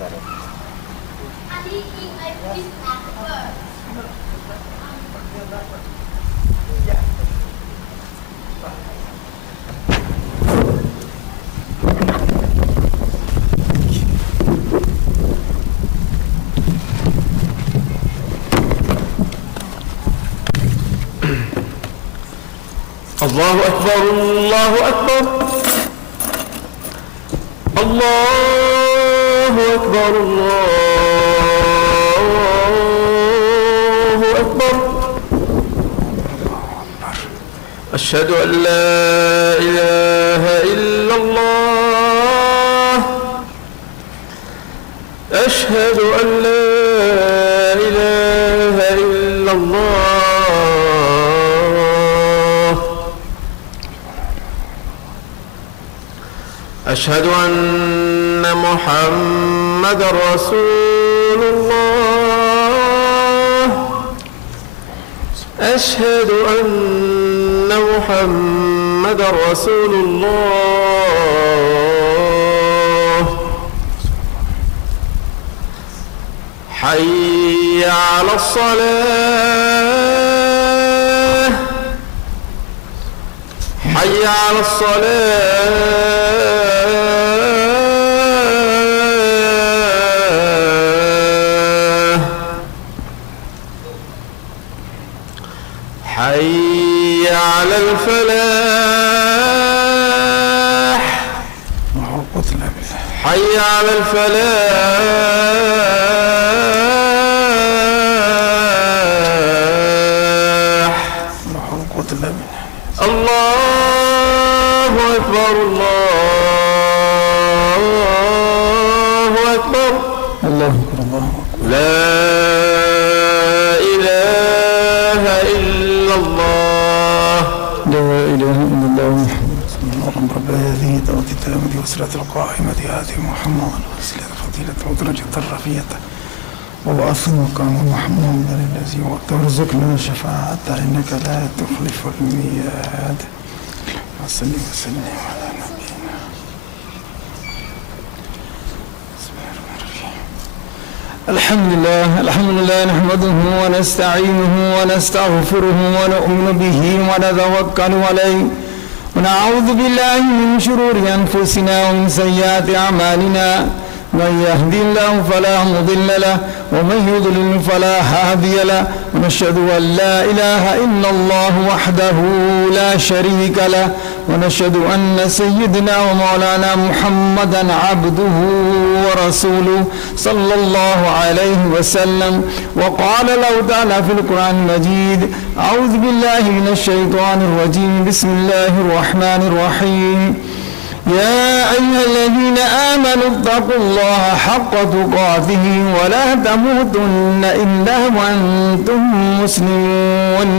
الله أكبر الله أكبر الله أكبر الله أكبر أشهد أن لا إله إلا الله أشهد أن لا إله إلا الله أشهد أن محمد رسول الله أشهد أن محمد رسول الله حي على الصلاة حي على الصلاة حي على الفلاح حي على الفلاح الله أكبر الله أكبر الله أكبر الله أكبر لا إله إلا الله لا إله إلا الله محمد رب هذه دعوة التامة وسرة القائمة هذه محمد وسيلة الفضيلة ودرجة الرفية وبعث مقام محمود الذي وترزقنا شفاعته إنك لا تخلف الميعاد وصلي وسلم على نبينا الحمد لله نحمده ونستعينه ونستغفره ونؤمن به ونتوكل عليه ونعوذ بالله من شرور أنفسنا ومن سيئات أعمالنا من يهدي الله فلا مضل له ومن يضلل فلا هادي له ونشهد أن لا إله إلا الله وحده لا شريك له ونشهد أن سيدنا ومولانا محمدا عبده ورسوله صلى الله عليه وسلم وقال له تعالى في القرآن المجيد أعوذ بالله من الشيطان الرجيم بسم الله الرحمن الرحيم يا أيها الذين آمنوا اتقوا الله حق تقاته ولا تموتن إلا وأنتم مسلمون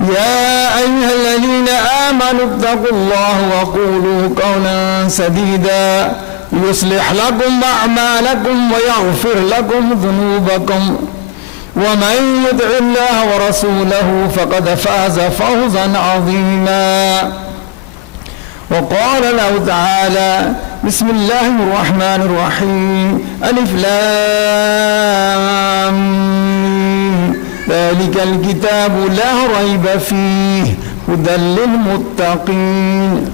يا أيها الذين آمنوا اتقوا الله وقولوا قولا سديدا يصلح لكم أعمالكم ويغفر لكم ذنوبكم ومن يطع الله ورسوله فقد فاز فوزا عظيما وقال له تعالى بسم الله الرحمن الرحيم ألف لام ميم ذلك الكتاب لا ريب فيه هدى للمتقين.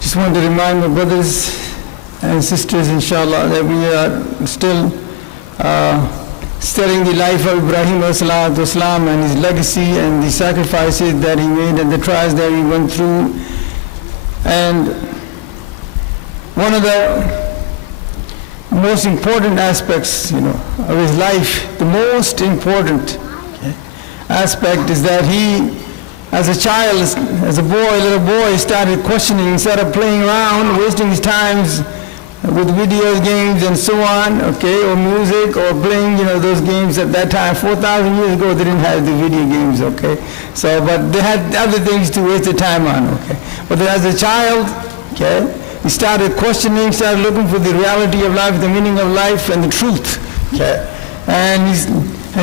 Just want to remind my brothers and sisters, inshallah, that we are still studying the life of Ibrahim والسلام, and his legacy and the sacrifices that he made and the trials that he went through. And one of the most important aspects, of his life, the most important aspect is that he, as a child, as a boy, little boy, started questioning instead of playing around, wasting his times with video games and so on, or music, or playing, those games at that time. 4,000 years ago, they didn't have the video games, but they had other things to waste their time on, But as a child, he started questioning, started looking for the reality of life, the meaning of life, and the truth, And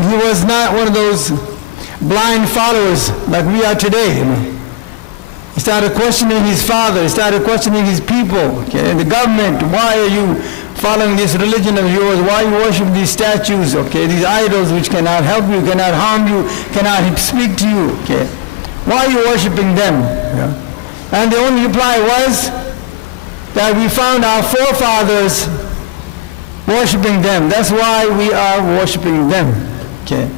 he was not one of those blind followers like we are today, He started questioning his father. He started questioning his people. Okay, and the government. Why are you following this religion of yours? Why you worship these statues? Okay, these idols which cannot help you, cannot harm you, cannot speak to you. Okay, why are you worshiping them? Yeah. And the only reply was that we found our forefathers worshiping them. That's why we are worshiping them. Okay.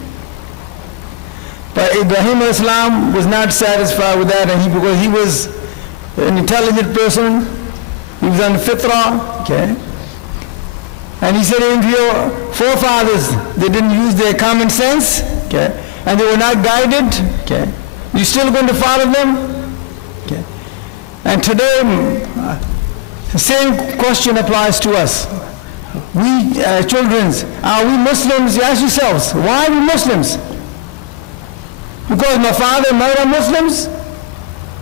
But Ibrahim al-Islam was not satisfied with that, and because he was an intelligent person, he was on the fitrah, okay? And he said, if your forefathers, they didn't use their common sense, okay, and they were not guided, okay, you still going to follow them? Okay. And today, the same question applies to us. We children, are we Muslims? You ask yourselves, why are we Muslims? Because my father and mother are Muslims?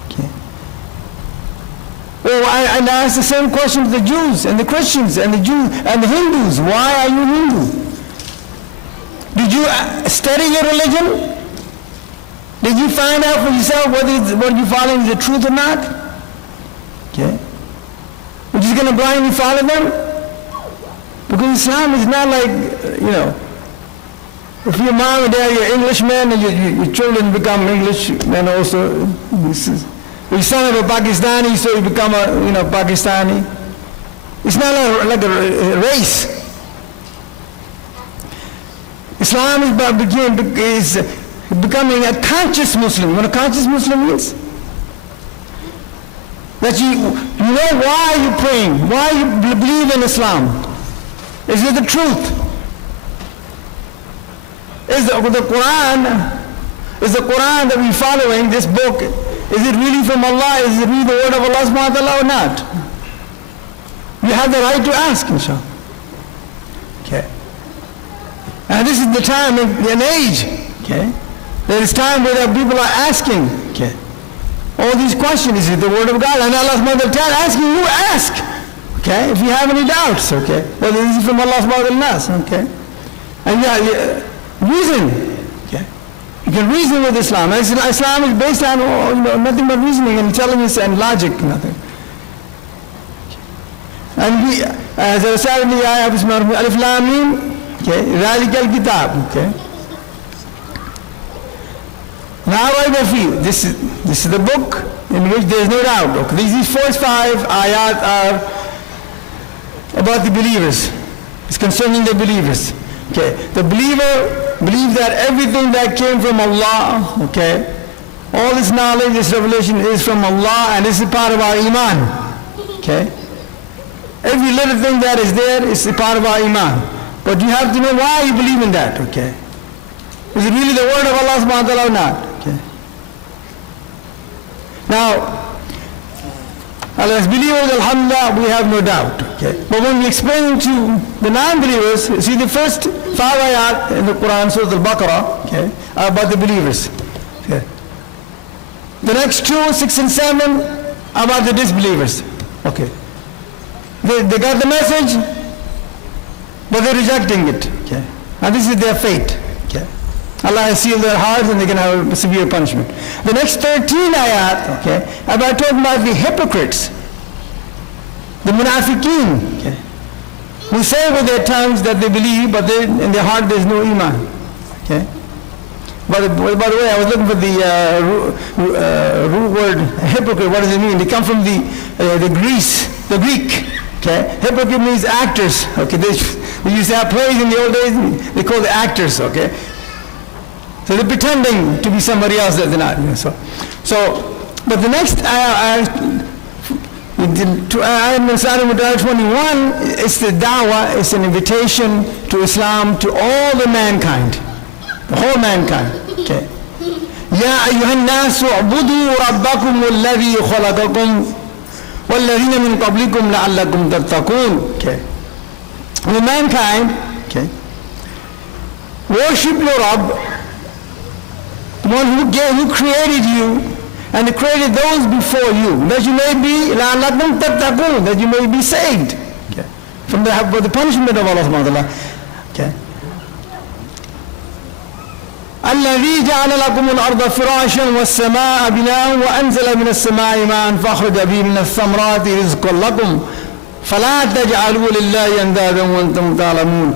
Okay. Well, I ask the same question to the Jews and the Christians and the Jews and the Hindus. Why are you Hindu? Did you study your religion? Did you find out for yourself whether what you're following is the truth or not? Okay. You're just going to blindly follow them? Because Islam is not like, if your mom and dad are Englishmen and your children become Englishmen also, your son of a Pakistani, so you become a Pakistani. It's not like a race. Islam is becoming a conscious Muslim. What a conscious Muslim is? That you know why you're praying, why you believe in Islam. Is it the truth? Is the Quran that we're following, this book, is it really from Allah? Is it really the word of Allah subhanahu wa ta'ala or not? You have the right to ask, inshallah. Okay. And this is the time and age, okay? There is time where people are asking, okay, all these questions. Is it the word of God? And Allah subhanahu wa ta'ala asking you, ask. Okay, if you have any doubts, okay, whether this is from Allah subhanahu wa ta'ala, okay, and reason, okay, you can reason with Islam. And Islam is based on nothing but reasoning and intelligence and logic, nothing. And we, as I said in the ayah of Alif Lam Mim, okay, Radical Kitab, okay. Now I feel this is the book in which there is no doubt. Okay, these first 5 ayat are about the believers. It's concerning the believers. Okay, the believer believes that everything that came from Allah, okay, all this knowledge, this revelation is from Allah, and this is part of our iman. Okay, every little thing that is there is a part of our iman. But you have to know why you believe in that. Okay, is it really the word of Allah subhanahu wa ta'ala or not? Okay. Now, as believers, alhamdulillah, we have no doubt. Okay. But when we explain to the non-believers, see the first 5 ayat in the Quran, Surah Al-Baqarah, okay, are about the believers. Okay. The next 2, 6 and 7 are about the disbelievers. Okay. They got the message, but they're rejecting it. Okay. And this is their fate. Okay. Allah has sealed their hearts and they can have a severe punishment. The next 13 ayat, okay, are talking about the hypocrites, the munafiqeen, okay, who say with their tongues that they believe, but in their heart there's no iman. Okay. By the way, I was looking for the root word hypocrite. What does it mean? They come from the Greek. Okay. Hypocrite means actors. Okay. We used to have plays in the old days. They call the actors. Okay. So they're pretending to be somebody else that they're not. But the next ayah 21, it's the da'wah, it's an invitation to Islam to all the mankind, the whole mankind. Okay. Ya ayyuhan nasu u'budu rabbakum alladhi khalaqakum walladhina min qablikum la'allakum tattaqun. Okay. The mankind, okay, worship your Rabb, the one who created you, and he created those before you, that you may be la'allakum tattaqun, that you may be saved, okay, from the punishment of Allah subhanahu wa ta'ala. Okay. الذي جعل لكم الأرض فراشا والسماء بناء وأنزل من السماء ماء فأخرج به من الثمرات رزقا لكم فلا تجعلوا لله أندادا وأنتم تعلمون.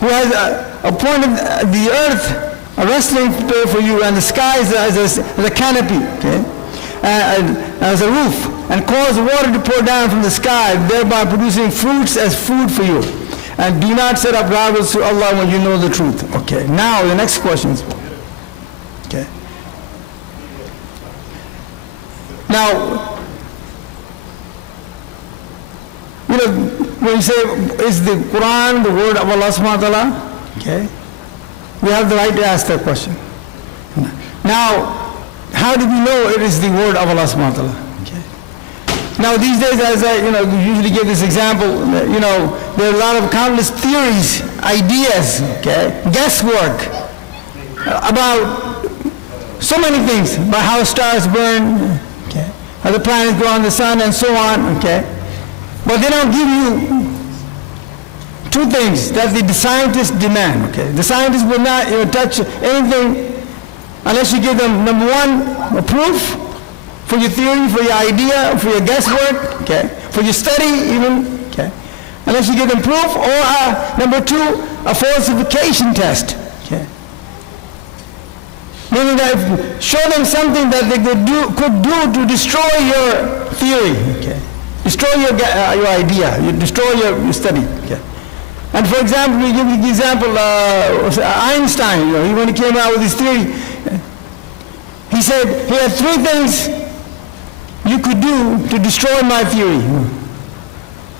Who has appointed the earth a resting place for you and the sky as a canopy, okay, as a roof, and cause water to pour down from the sky, thereby producing fruits as food for you. And do not set up rivals to Allah when you know the truth. Okay, now the next questions. Okay. Now, you know, when you say, is the Quran the word of Allah subhanahu wa ta'ala? Okay. We have the right to ask that question. Now, how do we know it is the word of Allah subhanahu wa ta'ala? Okay. Now, these days, as I usually give this example, there are a lot of countless theories, ideas, okay, guesswork about so many things, about how stars burn, okay, how the planets go on the sun, and so on, okay. But they don't give you two things that the scientists demand, okay. The scientists will not touch anything unless you give them, number one, a proof for your theory, for your idea, for your guesswork, okay, for your study even, okay. Unless you give them proof, or number two, a falsification test, okay. Meaning that show them something that they could do to destroy your theory, okay. Destroy your idea, destroy your study, okay. And for example, we give the example, Einstein, when he came out with his theory, he said he had three things you could do to destroy my theory.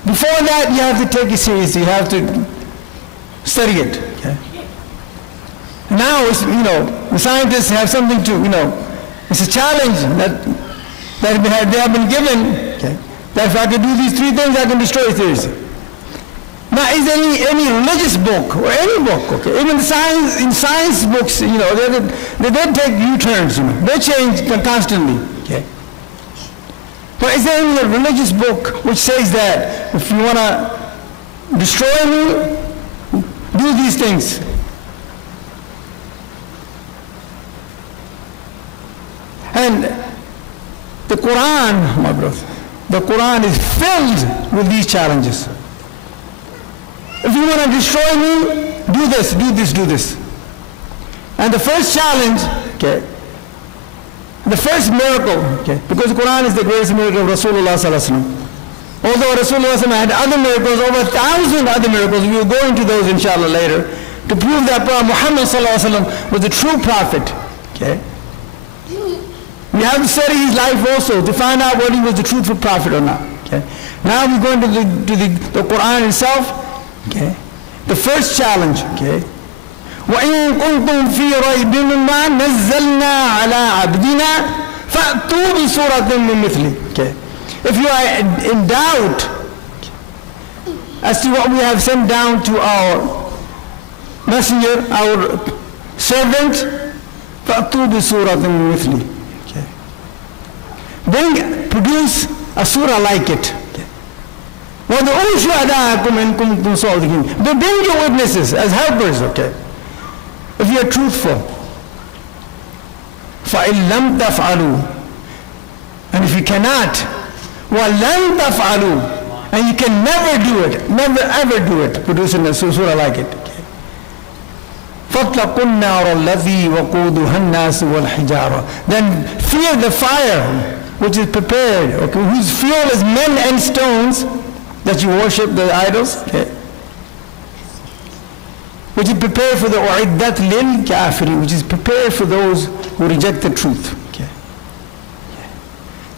Before that, you have to take it seriously, you have to study it, okay. Now, the scientists have something to, it's a challenge that they have been given, okay, that if I could do these three things, I can destroy theories. Now, is there any religious book, or any book, okay, even in science books, they don't take U-turns, they change constantly, okay. But is there any religious book which says that if you want to destroy me, do these things? And the Quran, my brother, the Quran is filled with these challenges. If you want to destroy me, do this, do this, do this. And the first challenge, okay, the first miracle, okay, because the Quran is the greatest miracle of Rasulullah sallallahu alaihi wasallam. Although Rasulullah had other miracles, over 1,000 other miracles, we will go into those inshallah later, to prove that Prophet Muhammad sallallahu alaihi wasallam was the true prophet, okay. We have to study his life also to find out whether he was the truthful prophet or not. Okay. Now we go into the Quran itself. Okay. The first challenge. Okay. وَإِن كُنتُمْ فِي رَيْبٍ مِّمَّا نَزَّلْنَا عَلَىٰ عَبْدِنَا فَأْتُوا بِسُورَةٍ مِّن مِّثْلِهِ. Okay. If you are in doubt as to what we have sent down to our messenger, our servant, فَأْتُوا بِسُورَةٍ مِّن مِّثْلِهِ. Produce a surah like it. وَدْعُوا شُهَدَاءَكُمْ إِن كُنتُمْ صَادِقِينَ. But bring your witnesses as helpers, okay? If you are truthful. فَإِن لَمْ تَفْعَلُوا. And if you cannot, وَلَنْ تَفْعَلُوا. And you can never do it, never ever do it, producing a surah like it. فَاتَّقُوا النَّارَ الَّذِي وَقُودُهَا النَّاسُ وَالْحِجَارَةُ. Then fear the fire which is prepared, okay, whose fuel is men and stones, that you worship the idols, okay, which is prepared for the u'iddat lil kafirin, which is prepared for those who reject the truth. Okay.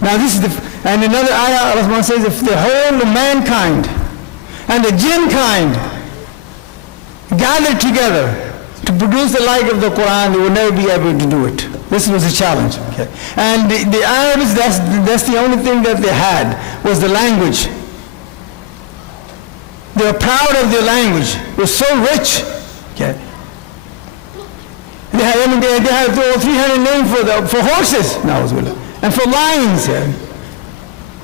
Now this is and another ayah Allah says, if the whole of mankind and the jinn kind gathered together to produce the like of the Quran, they will never be able to do it. This was a challenge. Okay. And the Arabs, that's the only thing that they had, was the language. They were proud of their language. It was so rich. Okay. They had over 300 names for horses, and for lions. Yeah.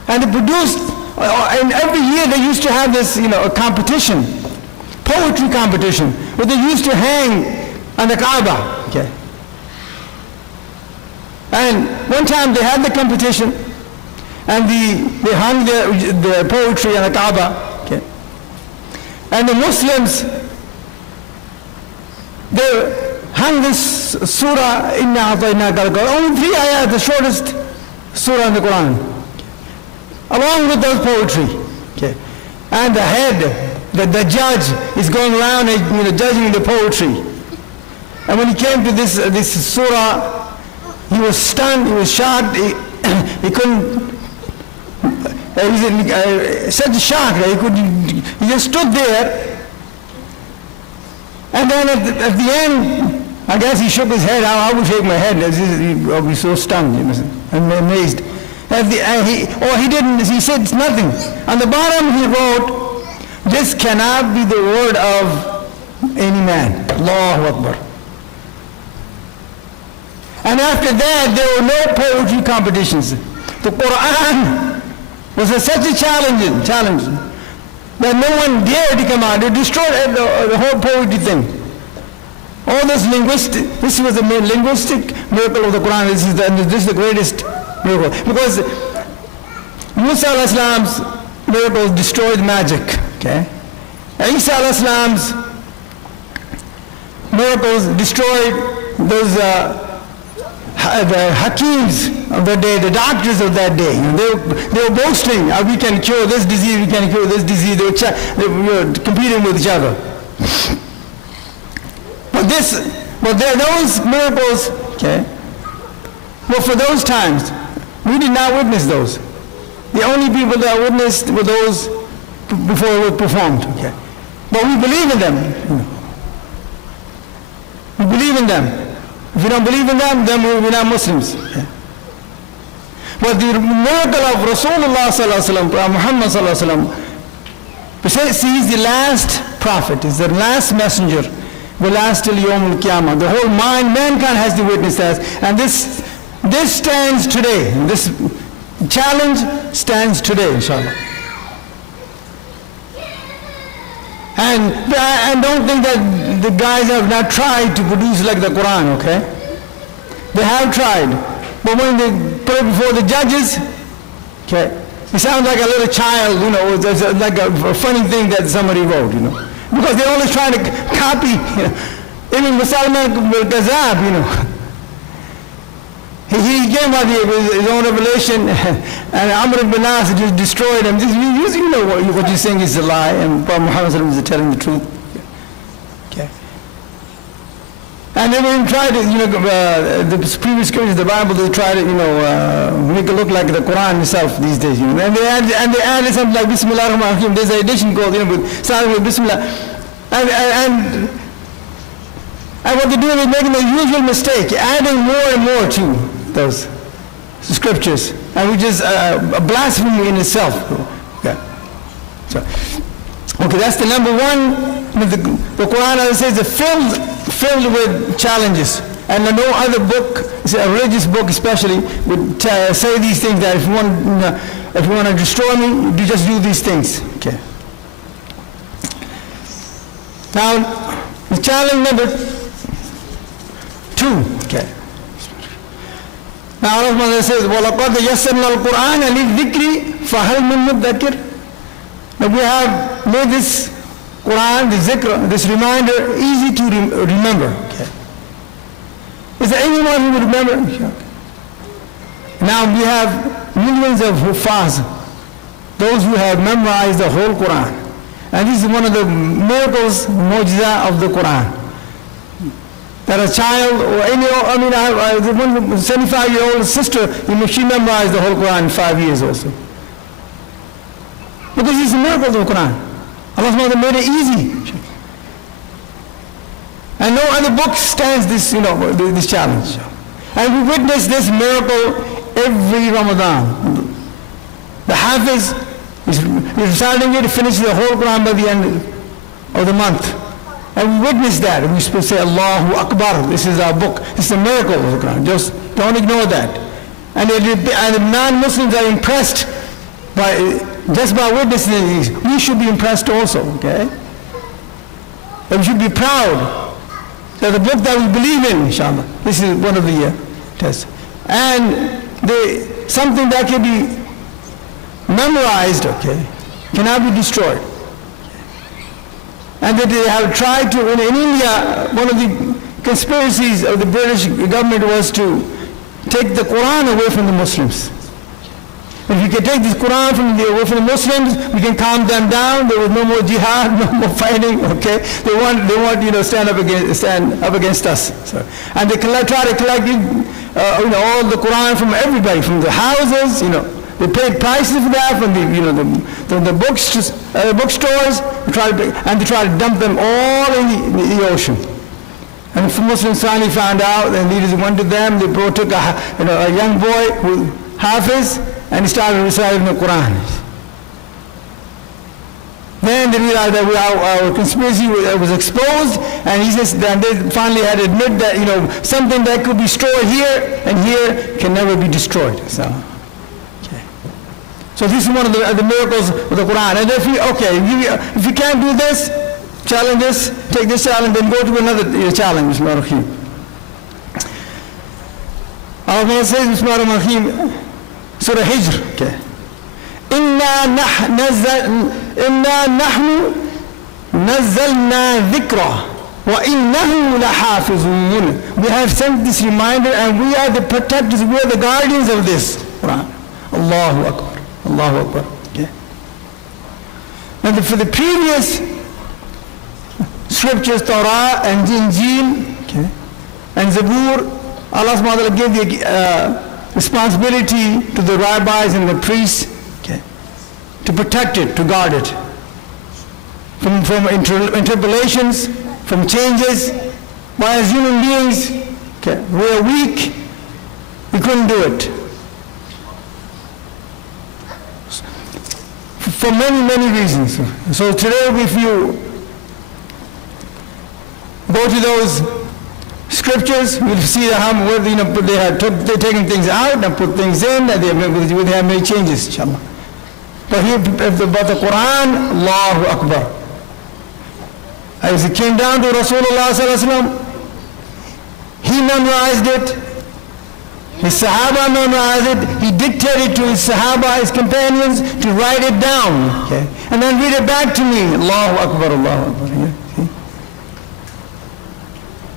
And they produced, and every year they used to have this, a competition, poetry competition, where they used to hang on the Kaaba. Okay. And one time they had the competition, and they hung the poetry on the Kaaba. Okay. And the Muslims, they hung this surah, Inna A'tainaka al-Kawthar, only 3 ayat, the shortest surah in the Quran, along with those poetry. Okay. And the head, the judge, is going around judging the poetry. And when he came to this surah, he was stunned, he was shocked, he couldn't, he was in such a shock that he just stood there. And then at the end, I guess he shook his head. I would shake my head. I would be so stunned and amazed. He didn't, he said nothing. On the bottom he wrote, this cannot be the word of any man. Allahu Akbar. And after that, there were no poetry competitions. The Quran was such a challenge that no one dared to come out. They destroyed the whole poetry thing. All this was a linguistic miracle of the Quran. This is the greatest miracle. Because Musa al-Islam's miracles destroyed magic. Okay? And Isa al-Islam's miracles destroyed those the hakims of that day, the doctors of that day. They were boasting, we can cure this disease, we can cure this disease. They were competing with each other. But those miracles, okay, were for those times. We did not witness those. The only people that witnessed were those before they were performed. Okay. But we believe in them. We believe in them. If we don't believe in them, then we're not Muslims. Okay. But the miracle of Rasulullah sallallahu alaihi wasallam, Muhammad sallallahu alaihi wasallam, he's the last prophet, he's the last messenger, will last till Yawm al-Qiyamah. The whole mankind has to witness that. And this stands today. This challenge stands today, inshallah. And don't think that the guys have not tried to produce like the Quran, okay? They have tried. But when they put it before the judges, okay, it sounds like a little child, it's like a funny thing that somebody wrote, Because they're always trying to copy, Even Musalman al-Ghazab, He came out his own revelation, and Amr ibn As just destroyed him. You know what you're saying is a lie, and Prophet Muhammad is telling the truth. Okay. And they even tried to, the previous scriptures, the Bible, they try to, make it look like the Quran itself these days. And they added something like Bismillah ar-Rahman ar-Rahim. There's an edition called, starting with Bismillah. And what they're doing is making the usual mistake, adding more and more to those scriptures, and which is a blasphemy in itself. Okay. Okay, that's the number one. The Quran, as it says, is filled with challenges, and no other book, a religious book especially, would say these things that if you want to destroy me, you just do these things. Okay. Now, the challenge number 2. Okay. Now Allah says, وَلَقَدْ يَسَّرْنَا الْقُرْآنَ لِلذِّكْرِ فَهَلْ مِن مُدَّكِرٍ. Now we have made this Quran, the zikr, this reminder, easy to remember. Okay. Is there anyone who would remember? Now we have millions of huffaz, those who have memorized the whole Quran. And this is one of the miracles, mu'jiza of the Quran. That a child, or I have one 75-year-old sister, she memorized the whole Quran in 5 years also. Because it's a miracle of the Quran. Allah subhanahu wa ta'ala made it easy. And no other book stands this, this challenge. And we witness this miracle every Ramadan. The Hafiz is reciting it to finish the whole Quran by the end of the month. And we witness that, and we supposed to say, Allahu Akbar, this is our book. This is a miracle of the Quran. Just don't ignore that. And the non-Muslims are impressed just by witnessing these. We should be impressed also, okay? And we should be proud that the book that we believe in, inshallah, this is one of the tests. and something that can be memorized, okay, cannot be destroyed. And that they have tried to, in India, one of the conspiracies of the British government was to take the Quran away from the Muslims. If we can take this Quran away from the Muslims, we can calm them down. There was no more jihad, no more fighting. Okay, they want stand up against us. So, and they try to collect all the Quran from everybody, from the houses. They paid prices for that from the bookstores. They try to dump them all in the ocean. And the Muslims finally found out, and leaders went to them. They took a young boy who Hafiz, and he started reciting the Quran. Then they realized that our conspiracy was exposed, and they finally had to admit that something that could be stored here and here can never be destroyed. So this is one of the miracles of the Quran. And if you can't do this, challenge this, take this challenge, then go to another challenge. Allah says, Bismillahirrahmanirrahim, Surah Hijr. Okay. إِنَّا نَحْنُ نَزَّلْنَا ذِكْرًا وَإِنَّهُ لَحَافِظُونَ. We have sent this reminder, and we are the protectors, we are the guardians of this Quran. Allahu Akbar. Allahu Akbar. Okay. Now for the previous scriptures, Torah and Injil, okay, and Zabur, Allah subhanahu wa ta'ala gave the responsibility to the rabbis and the priests, okay, to protect it, to guard it from interpolations, from changes. Why, as human beings, okay, we are weak, we couldn't do it. For many, many reasons. So today, if you go to those scriptures, you'll see they're taking things out and put things in, and they have many changes, inshallah. But here, about the Quran, Allahu Akbar. As it came down to Rasulullah sallallahu alaihi wasallam, he memorized it. His Sahaba memorized it. He dictated to his Sahaba, his companions, to write it down, okay, and then read it back to me. Allahu Akbar, Allahu Akbar. Yeah, see?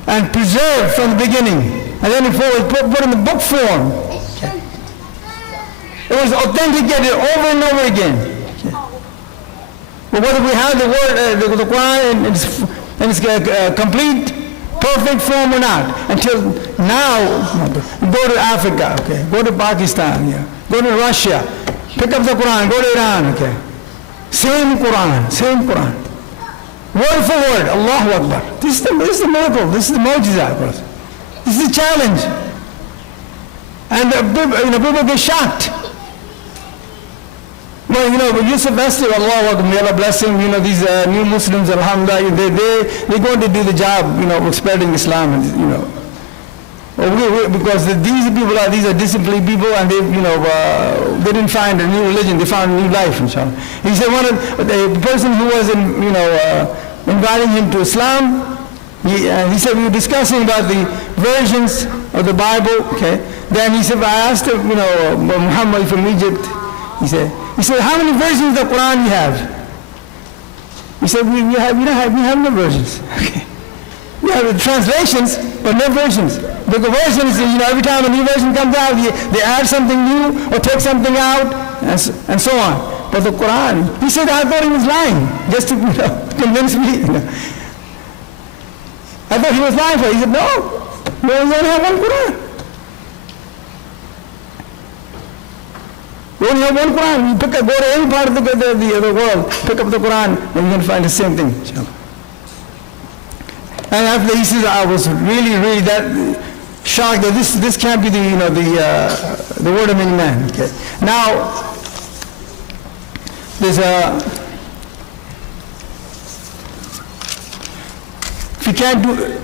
And preserved from the beginning, and then it was put in the book form. Okay. It was authenticated over and over again. Okay. But whether we have the word, the Quran in its complete, perfect form or not, until now, go to Africa, okay, go to Pakistan, yeah, go to Russia, pick up the Quran, go to Iran, okay, same Quran, word for word, Allahu Akbar. This is the miracle, this is the mu'jizah, this is the challenge. And people get shocked. Well, but Yusuf Esther, Allahu Akbar, may Allah bless him, these new Muslims, alhamdulillah, they're going to do the job, of spreading Islam, and, because these are disciplined people, and they didn't find a new religion, they found a new life, inshallah. He said the person who was inviting him to Islam, he said we were discussing about the versions of the Bible, okay. Then he said, I asked him, Muhammad from Egypt, he said, how many versions of the Quran you have? He said, we have no versions. Okay. We have the translations, but no versions. Because versions, every time a new version comes out, they add something new or take something out, and so on. But the Quran, he said, I thought he was lying, just to convince me. I thought he was lying for it. He said, no, we only have one Quran. We only have one Quran. You go to any part of the world, pick up the Quran, and you're going to find the same thing. And after he says, I was really that shocked that this can't be the word of any man. Okay. Now, there's if you can't do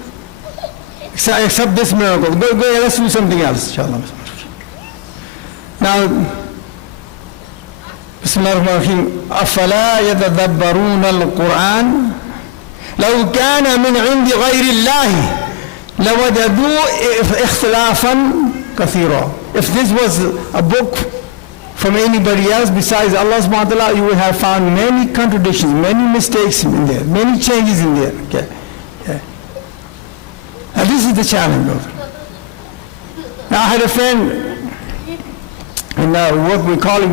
except this miracle, go ahead, let's do something else, inshallah. Now, Bismillahirrahmanirrahim. أَفَلَا يَتَدَبَّرُونَ الْقُرْآنَ لَوْ كَانَ مِنْ عِنْدِ غَيْرِ اللَّهِ لَوَجَدُوا اخْتِلَافًا كثيرا. If this was a book from anybody else besides Allah subhanahu wa ta'ala, you would have found many contradictions, many mistakes in there, many changes in there. Okay. Yeah. Now this is the challenge, brother. Now I had a friend, and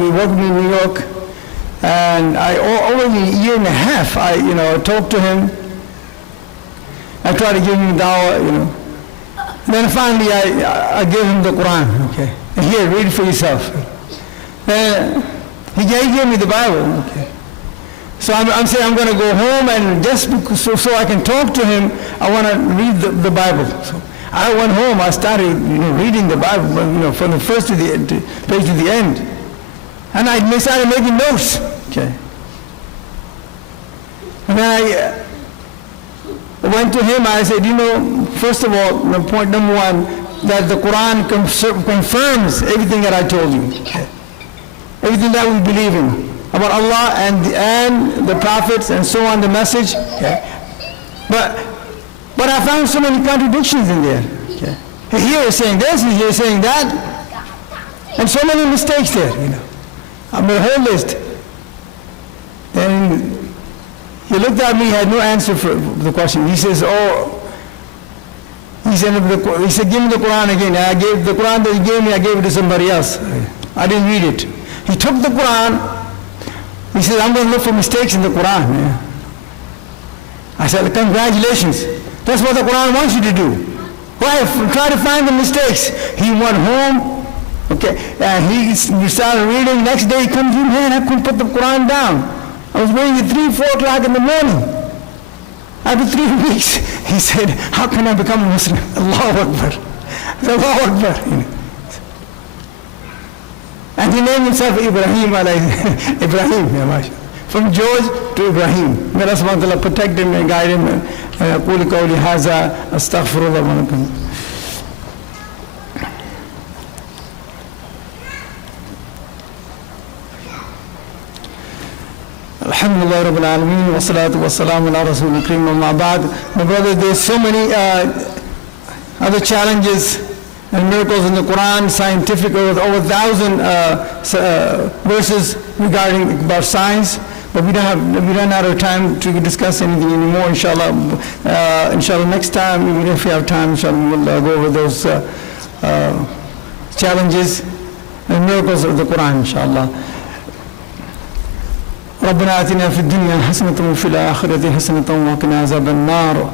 we worked in New York, and over a year and a half, I talked to him. I tried to give him dawah, Then finally I gave him the Quran, okay. And here, read it for yourself. He gave me the Bible, okay. So I'm saying I'm going to go home, and just because, so I can talk to him, I want to read the Bible. So I went home, I started reading the Bible, from the first to the page to the end. And I started making notes, okay. And then I went to him, I said, first of all, point number one, that the Quran confirms everything that I told you. Okay. Everything that we believe in about Allah and the prophets and so on, the message. Okay. But I found so many contradictions in there. Okay. Here is saying this, here is saying that, and so many mistakes there. I made a whole list. Then he looked at me, had no answer for the question. He says, he said, give me the Quran again. I gave the Quran that he gave me, I gave it to somebody else. I didn't read it. He took the Quran. He said, I'm going to look for mistakes in the Quran. Yeah. I said, congratulations. That's what the Quran wants you to do. Why? Try to find the mistakes. He went home, okay, and he started reading. Next day he comes in, man, I couldn't put the Quran down. I was waiting at 3, 4 o'clock in the morning. After 3 weeks, he said, how can I become a Muslim? Allahu Akbar. Allahu Akbar. And he named himself Ibrahim. From George to Ibrahim. May Allah subhanahu wa ta'ala protect him and guide him. أقول قولي هذا أستغفر الله ولكم. Alhamdulillah Rabbil Alameen wa salatu wa salam ala Rasul Kareem amma ba'd. My brother, there's so many other challenges and miracles in the Quran, scientific, over 1,000 verses regarding about science. But we don't have time to discuss anything anymore, inshallah. Inshallah, next time, even if we have time, inshallah, we'll go over those challenges and miracles of the Quran, inshallah. ربنا آتنا في الدنيا حسنة وفي الآخرة حسنة وقنا عذاب النار.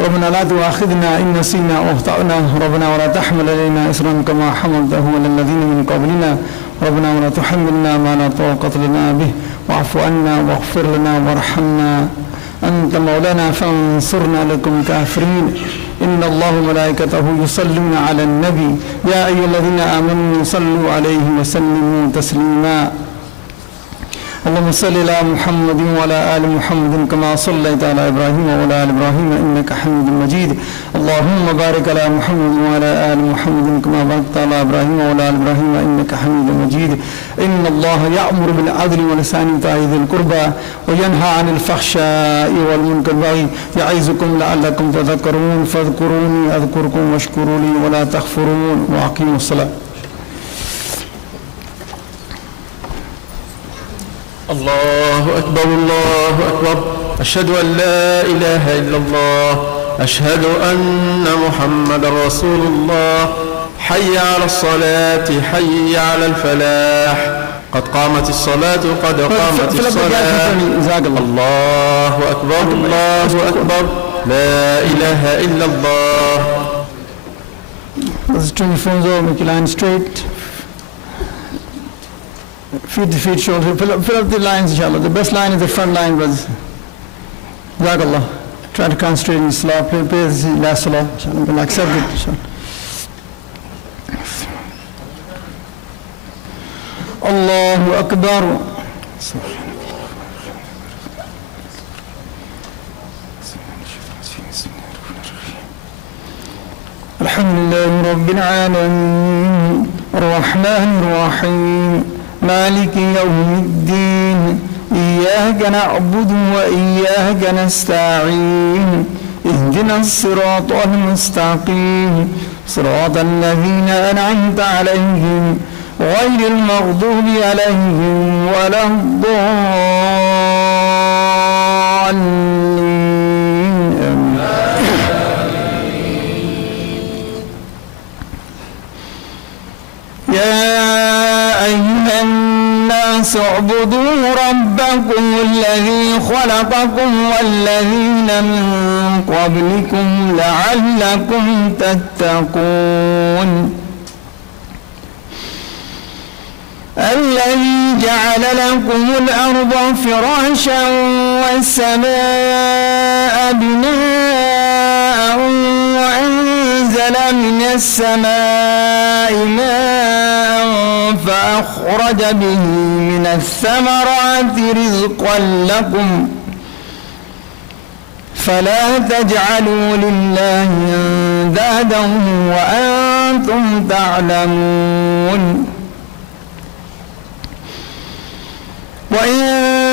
ربنا لا تؤاخذنا إن نسينا أو أخطأنا. ربنا ولا تحمل علينا إصرا كما حملته على الذين من قبلنا. ربنا ولا تحملنا ما لا طاقة لنا به واعف عنا واغفر لنا وارحمنا أنت مولانا فانصرنا لكم الكافرين. إن الله وملائكته يصلون على النبي يا أيها الذين آمنوا صلوا عليه وسلموا تسليما. اللهم صل على محمد وعلى آل محمد كما صليت على إبراهيم وعلى آل إبراهيم إنك حميد مجيد. اللهم بارك على محمد وعلى آل محمد كما باركت على إبراهيم وعلى آل إبراهيم إنك حميد مجيد. إن الله يأمر بالعدل والإحسان وإيتاء ذي القربى وينهى عن الفحشاء والمنكر والبغي يعظكم لعلكم تذكرون. فاذكروني أذكركم واشكروا لي ولا تكفرون وأقيموا الصلاة. الله أكبر الله أكبر. أشهد أن لا إله إلا الله. أشهد أن محمد رسول الله. حي على الصلاة حي على الفلاح. قد قامت الصلاة قد قامت الصلاة. الله أكبر الله أكبر. لا إله إلا الله. Let's turn your phones over, make your line straight. Feet to feet, shoulder. Fill up the lines, inshallah. The best line is the front line, brothers. Jazakallah. Try to concentrate in salah. Pray this last salah. Inshallah. We'll accept it, inshallah. Allahu Akbar. Alhamdulillah Rabbil Alamin. Ar-Rahman Ar-Rahim. مالك يوم الدين. إياك نعبد وإياك نستعين. اهدنا الصراط المستقيم صراط الذين أنعمت عليهم غير المغضوب عليهم ولا الضالين. يا أيها الناس اعبدوا ربكم الذي خلقكم والذين من قبلكم لعلكم تتقون. الذي جعل لكم الأرض فراشا والسماء بناء وأنزل من السماء ماء فأخرج به من الثمرات رزقا لكم فلا تجعلوا لله أندادا وأنتم تعلمون. وإن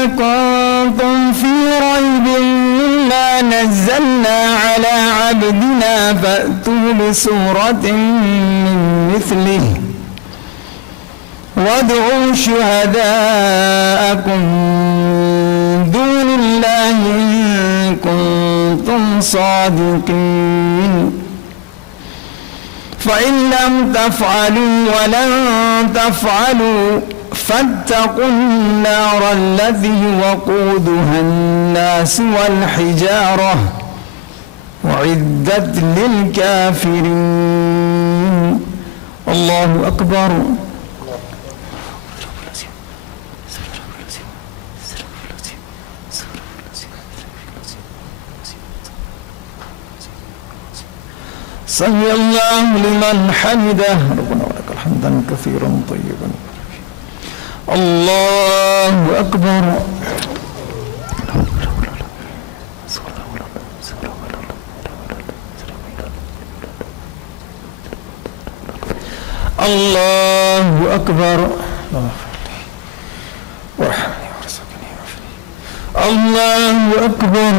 كنتم في ريب مما نزلنا على عبدنا فأتوا بسورة من مثله وادعوا شهداءكم من دون الله إن كنتم صادقين. فإن لم تفعلوا ولن تفعلوا فاتقوا النار التي وقودها الناس والحجارة أعدت للكافرين. الله أكبر. سمع الله لمن حمده ربنا ولك الحمدا كثيرا طيبا. الله أكبر. الله أكبر. الله أكبر.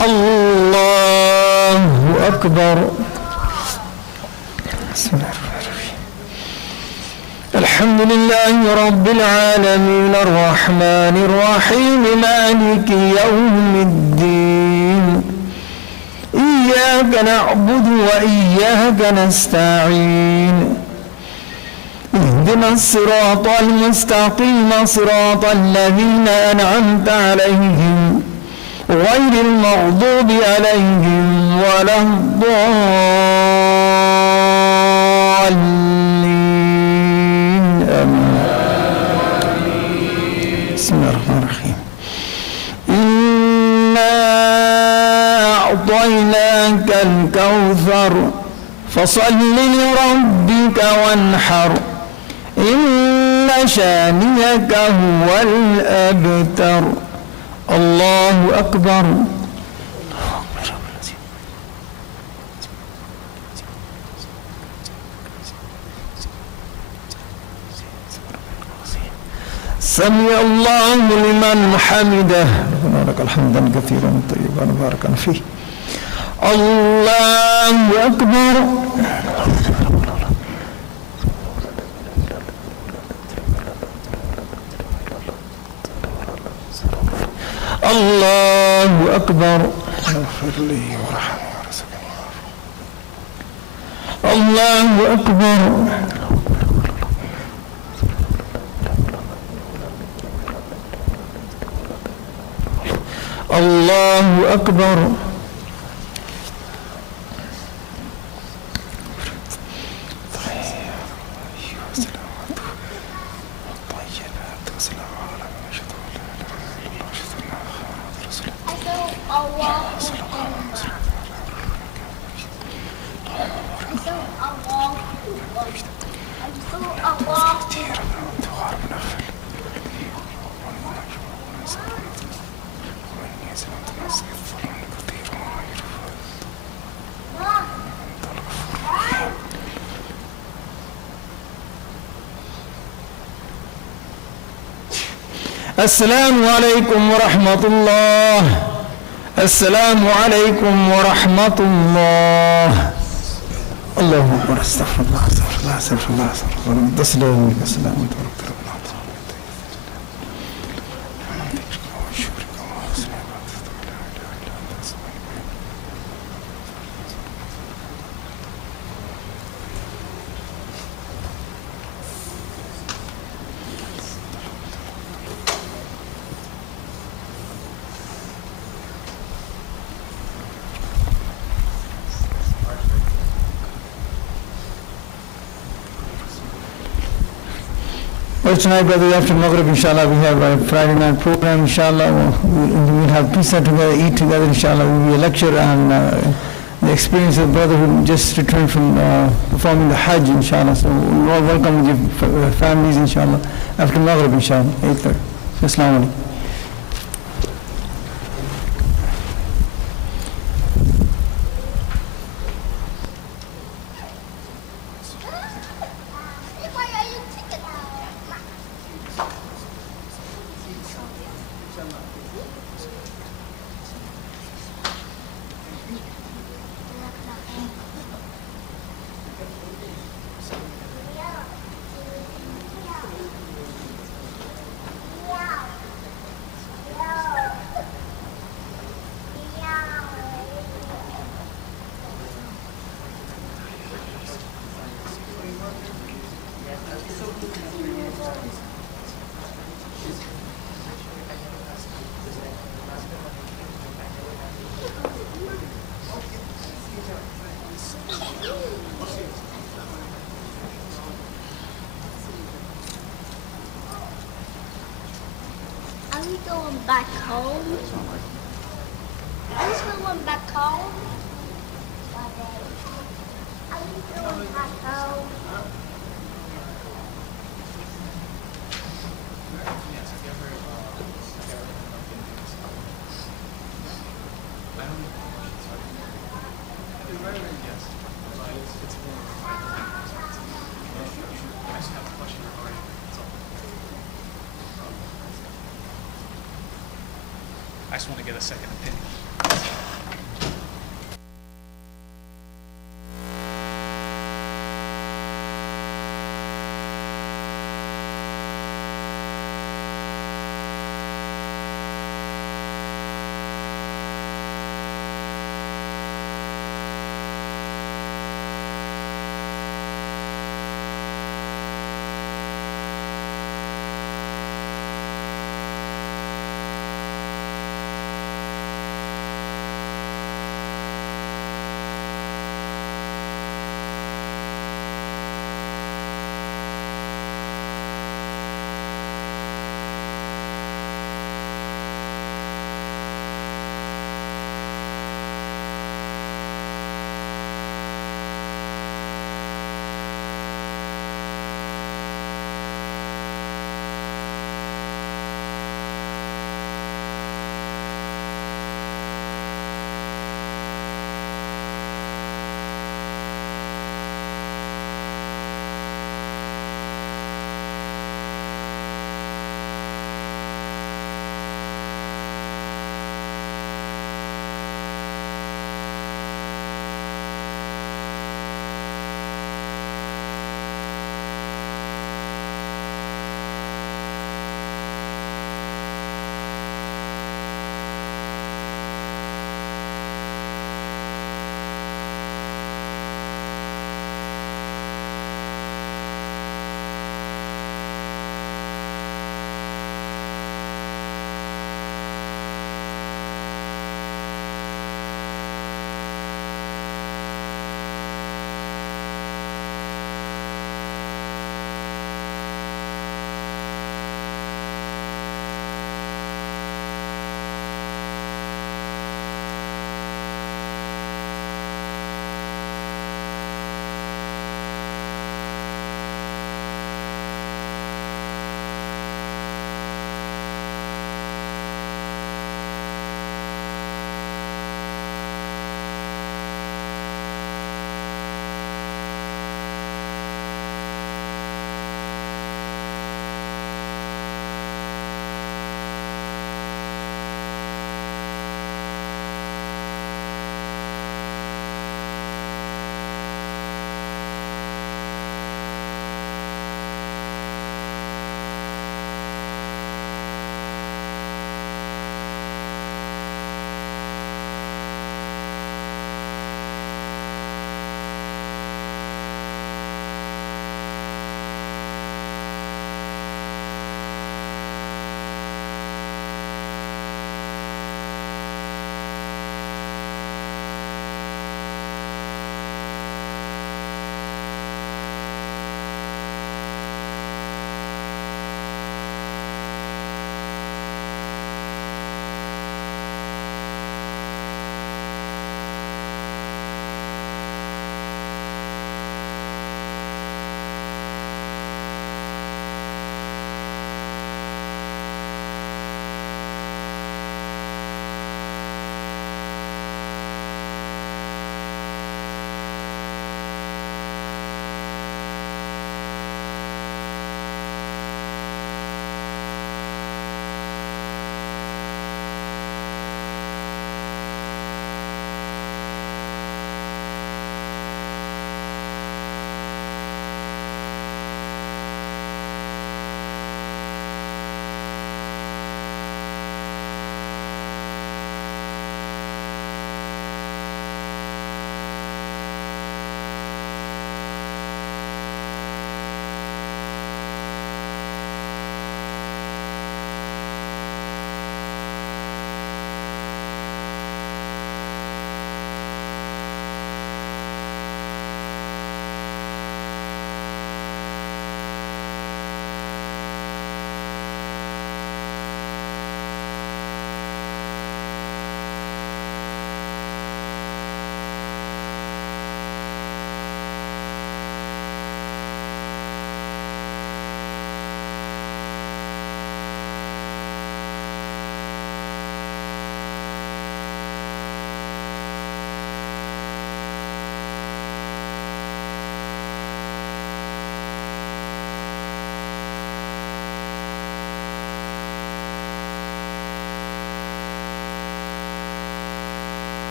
الله أكبر. بسم الله الرحمن الرحيم. الحمد لله رب العالمين الرحمن الرحيم مالك يوم الدين إياك نعبد وإياك نستعين اهدنا الصراط المستقيم صراط الذين أنعمت عليهم غير المغضوب عليهم ولا الضالين. بسم الله الرحمن الرحيم. إنا أعطيناك الكوثر فصل لربك وانحر إن شانئك هو الأبتر. الله أكبر. سمع الله لمن حمده ربنا لك الحمدا كثيرا طيبا مباركا فيه. الله أكبر. الله أكبر. اغفر لي وارحمني وارزقني. الله أكبر. الله أكبر. السلام عليكم ورحمة الله. السلام عليكم ورحمة الله. الله أكبر. استغفر الله استغفر الله استغفر الله استغفر الله. تسلم تسلم. Well, tonight, brother, after Maghrib, inshallah, we have a Friday night program, inshallah. We'll have pizza together, eat together, inshallah. Will be a lecture on the experience of brother who just returned from performing the Hajj, inshallah. So we're all welcome with your families, inshallah, after Maghrib, inshallah, 8:30. Assalamu alaikum. Are we going back home? Are we going back home? Are we going back home? I just want to get a second opinion.